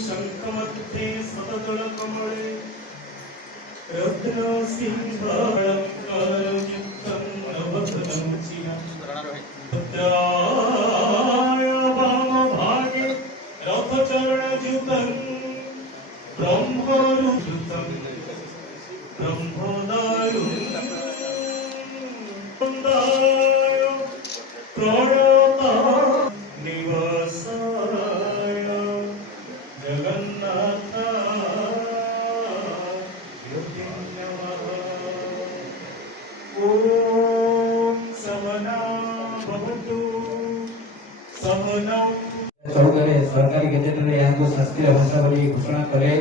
शंखमत्ते सततलकमले रत्न सिंहालंकारयुक्तं नवघनं चिरं भद्राय वामभागे रथचरणयुतं ब्रह्मरुजुतं ब्रह्मदायुं प्रणता निवासाय जगन्नाथ सरकारी गजेट में यहाँ शास्त्रीय भाषा बोली घोषणा करे।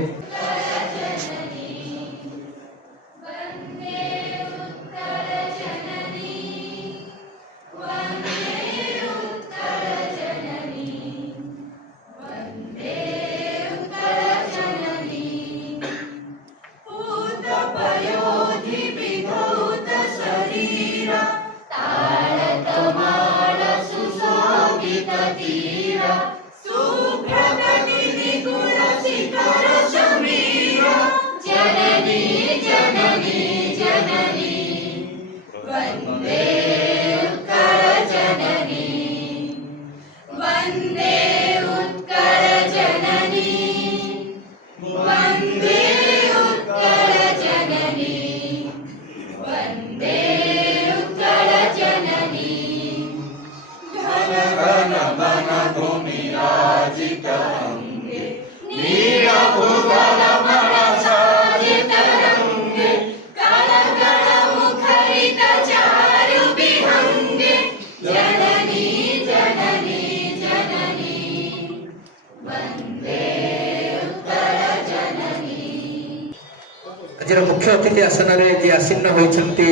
आज मुख्य अतिथि आसन में आसीन होती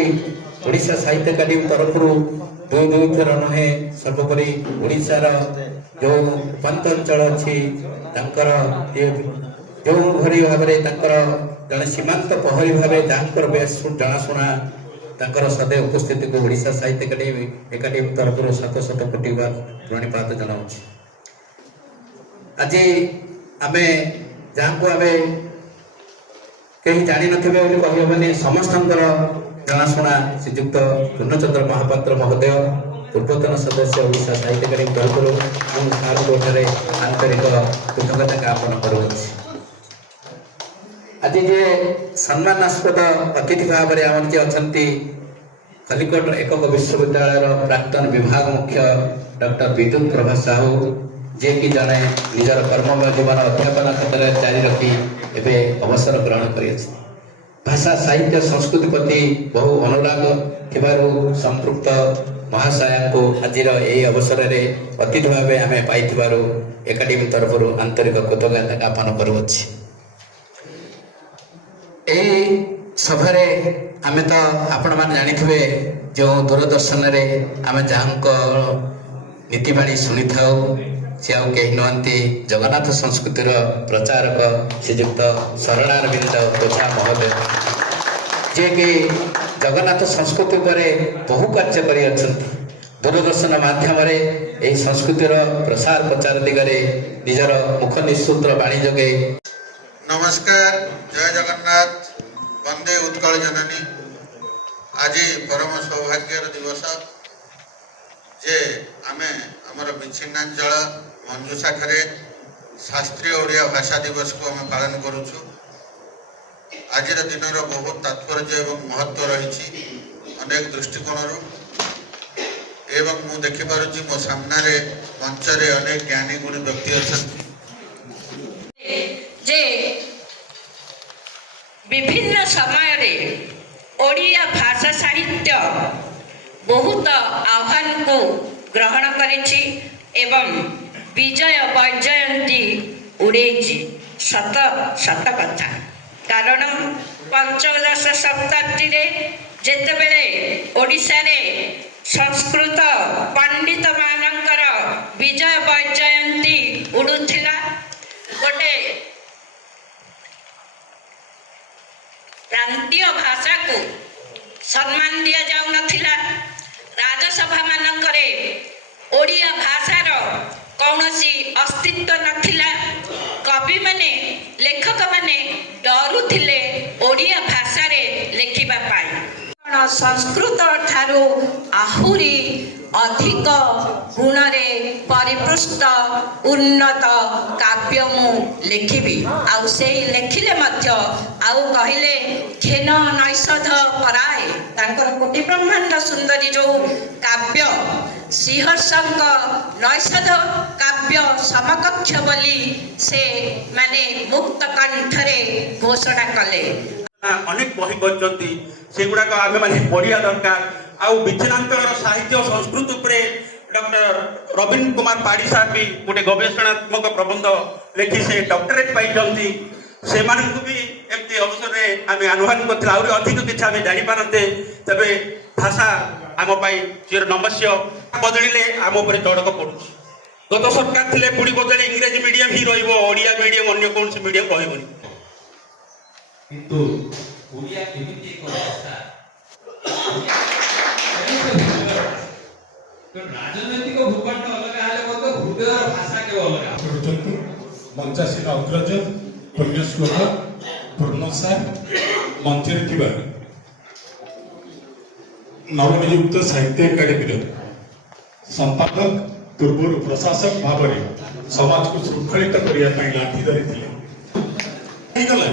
ओडिशा साहित्य अकादेमी तरफ दुई थर नुहे सर्वोपरि ओडिशार जो उपांत अंचल अच्छी जो भरी भाव जड़े सीमांत प्रहरी भाव बेस जनाशुना सदैव उपस्थिति को ओडिशा साहित्य एकाडेमी तरफ 700 कोटी प्रणिपात जनाऊँ। आज आम जहाँ को आम कहीं जानी नथिबे कहबनी समस्त जनाशुना श्रीजुक्त पूर्णचंद्र महापात्र महोदय पूर्वतन सदस्य ओडिशा साहित्य अकादेमी तरफ आंतरिक कृतज्ञता ज्ञापन करुँच। आज जे सम्मानास्पद अतिथि भाव में आम जी अच्छा खलिकोट एकक विश्वविद्यालय प्राक्तन विभाग मुख्य डॉक्टर विद्युत प्रभा साहू जे कि जड़े निजर कर्ममय जीवन अध्यापन क्षेत्र में जारी रखी एवं अवसर ग्रहण कर भाषा साहित्य संस्कृति प्रति बहु अनुराग थिबारु संपृक्त महाशया को आज यही अवसर में अतिथि भाव आम पाइबार एकाडेमी तरफ आंतरिक कृतज्ञता ज्ञापन करुँच। यही सभारे आम तो आपण मैंने जानी जो दूरदर्शन रे आम जहाँ नीतिबाणी शुणी था सी आउ कहीं नुहति जगन्नाथ संस्कृतिर प्रचारक श्रीजुक्त शरणारविंद ओझा महोदय जे कि जगन्नाथ संस्कृति पर बहु कार्य कर दूरदर्शन माध्यम यही संस्कृतिर प्रसार प्रचार दिगरे निजर मुख निःशूद्र वाणी जोगे। नमस्कार, जय जगन्नाथ, वंदे उत्कल जननी। आज परम सौभाग्यर दिवस जे आमे आमर विच्छिन्नांचल मंजूषा ठारे शास्त्रीय ओडिया भाषा दिवस को आम पालन करुछु। आज दिन बहुत तात्पर्य एवं महत्व रही अनेक दृष्टिकोण एवं मु देखिपारुछि मो सामने मंच रे अनेक ज्ञानी गुणी व्यक्ति अछंती जे विभिन्न समय रे ओडिया भाषा साहित्य बहुत आह्वान को ग्रहण करिछि एवं विजय वैजयंती उड़ेछि। सत सत कथा कारण पंचदश शताब्दी रे जेतेबेले ओडिशा रे संस्कृत पंडित मानकर विजय वैजयंती उड़ुथे ସଂସ୍କୃତ ଠାରୁ ଆହୁରି ଅଧିକ ଗୁଣରେ ପରିପୃଷ୍ଟ ଉନ୍ନତ କାବ୍ୟ ମୁଁ ଲେଖିବି। ଆଉ ସେଇ ଲେଖିଲେ ମଧ୍ୟ ଆଉ କହିଲେ ଖେନ ନୈଷଧ ପରାଏ, ତାଙ୍କର କୋଟି ବ୍ରହ୍ମାଣ୍ଡ ସୁନ୍ଦରୀ ଯୋଉ କାବ୍ୟ ଶ୍ରୀହର୍ଷଙ୍କ ନୈଷଧ କାବ୍ୟ ସମକକ୍ଷ ବୋଲି ସେ ମାନେ ମୁକ୍ତ କଣ୍ଠରେ ଘୋଷଣା କଲେ। ଅନେକ ବହି କରିଛନ୍ତି, ସେଗୁଡ଼ାକ ଆମେ ମାନେ ପଢ଼ିବା ଦରକାର। ଆଉ ବିଚ୍ଛିନ୍ନାଞ୍ଚଳର ସାହିତ୍ୟ ସଂସ୍କୃତି ଉପରେ ଡକ୍ଟର ରବୀନ କୁମାର ପାଢ଼ୀ ସାର୍ ବି ଗୋଟେ ଗବେଷଣାତ୍ମକ ପ୍ରବନ୍ଧ ଲେଖି ସେ ଡକ୍ଟରେଟ୍ ପାଇଛନ୍ତି। ସେମାନଙ୍କୁ ବି ଏମିତି ଅବସରରେ ଆମେ ଆହ୍ୱାନ କରିଥିଲେ ଆହୁରି ଅଧିକ କିଛି ଆମେ ଜାଣିପାରନ୍ତେ। ତେବେ ଭାଷା ଆମ ପାଇଁ ଚିର ନମସ୍ୟ। ବଦଳିଲେ ଆମ ଉପରେ ଚଡ଼କ ପଡ଼ୁଛି। ଗତ ସରକାର ଥିଲେ ପୁଣି ବଦଳି ଇଂରାଜୀ ମିଡ଼ିୟମ ହିଁ ରହିବ, ଓଡ଼ିଆ ମିଡ଼ିୟମ ଅନ୍ୟ କୌଣସି ମିଡ଼ିୟମ ରହିବନି। କିନ୍ତୁ ଓଡ଼ିଆ କେମିତି ଏକ ଭାଷା, ରାଜନୈତିକ ଭୂଖଣ୍ଡ ଅଲଗା ହେଲେ ମଧ୍ୟ ହୃଦୟର ଭାଷା କେବେ ଅଲଗା। ମଞ୍ଚାସୀନ ଅଗ୍ରଜ ପୁଣ୍ୟଶ୍ଲୋକ ପୂର୍ଣ୍ଣସାର ମଞ୍ଚରେ ଥିବା ନବନିଯୁକ୍ତ ସାହିତ୍ୟ ଏକାଡେମୀର ସମ୍ପାଦକ ପୂର୍ବରୁ ପ୍ରଶାସକ ଭାବରେ ସମାଜକୁ ଶୃଙ୍ଖଳିତ କରିବା ପାଇଁ ଲାଠି ଧରିଥିଲେ। ହେଇଗଲା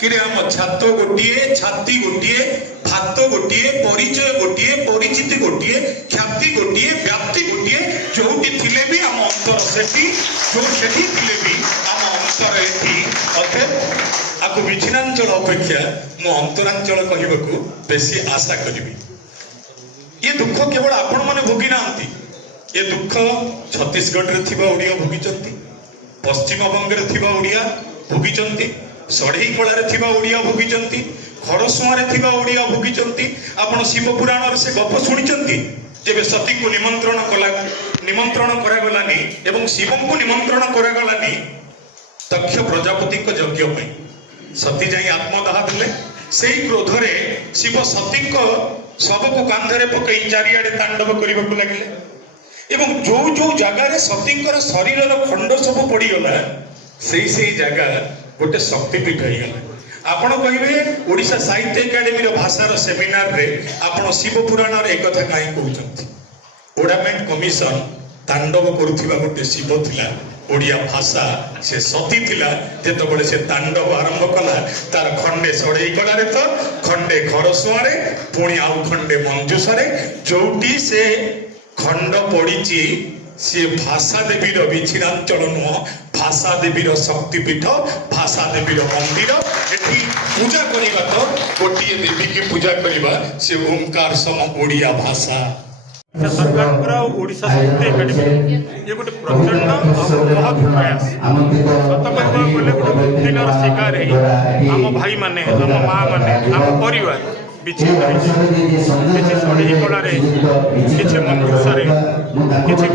कि आम छात गोटे छाती गोटे भात गोटे परिचय गोटे परिचिति गोटे ख्याति गोटे व्याप्ति गोटे जोटी थिले भी आम अंतर सेठी जो सेठी थिले भी आम अंतर एठी अथे आकु विच्छिन्नांचल अपेक्षा मो अंतरांचल कहबाकू बेसी आशा करिबी। ये दुख केवल आपण माने भोगी नांती, ये दुख छत्तीसगढ़ रे थिबा ओडिया भोगिचंती, पश्चिम बंग रे थिबा ओडिया भोगिचंती, सढ़ई कलारे थिबा ओडिया भोगिचंती, खरसुआरे थिबा ओडिया भोगिचंती। आपण शिव पुराण से गप शुणिचंती जेबे सती को निमंत्रण करागलानी एवं शिव को निमंत्रण करागलानी दक्ष प्रजापति को यज्ञ पे सती जाई आत्मदाह देले। सेई क्रोधरे शिव सती को सब को कांधरे पकई चारियाडे तांडव करबा को लागले एवं जो जो जगह सतींकर शरीरर खंड सब पड़ी गला से जगह गोटे शक्तिपीठ हो गला। आपण कहे ओडिशा साहित्य एकाडेमी भाषार सेमिनार रे आपण शिव पुराण एक कथा कहीं कहते ओडामेंट कमिशन तांडव करुवा गोटे शिव थिला ओडिया भाषा से सती थिला जेतबेले से तांडव आरंभ कला तार खंडे सड़ई कलारे तो खंडे खरसुआरे पुणी आउ खंडे मंजूसरे जोटी से खंड पड़ी सी भाषा देवी विच्छिन्नांचल नुह भाषा देवी शक्तिपीठ भाषा देवी मंदिर एठी पूजा करबा तो गोटे देवी की पूजा करबा से ओंकार सम ओडिया भाषा। सरकार ओडिशा साहित्य एकाडेमी ये गोटे प्रचंड बहुत प्रयास सत कहवा गले गोटे दुर्दिनर शिकार है आम भाई माने आम माँ माने आम परिवार विच्छिन्न किसी सढ़ई कलार किसी मंजूषा किसी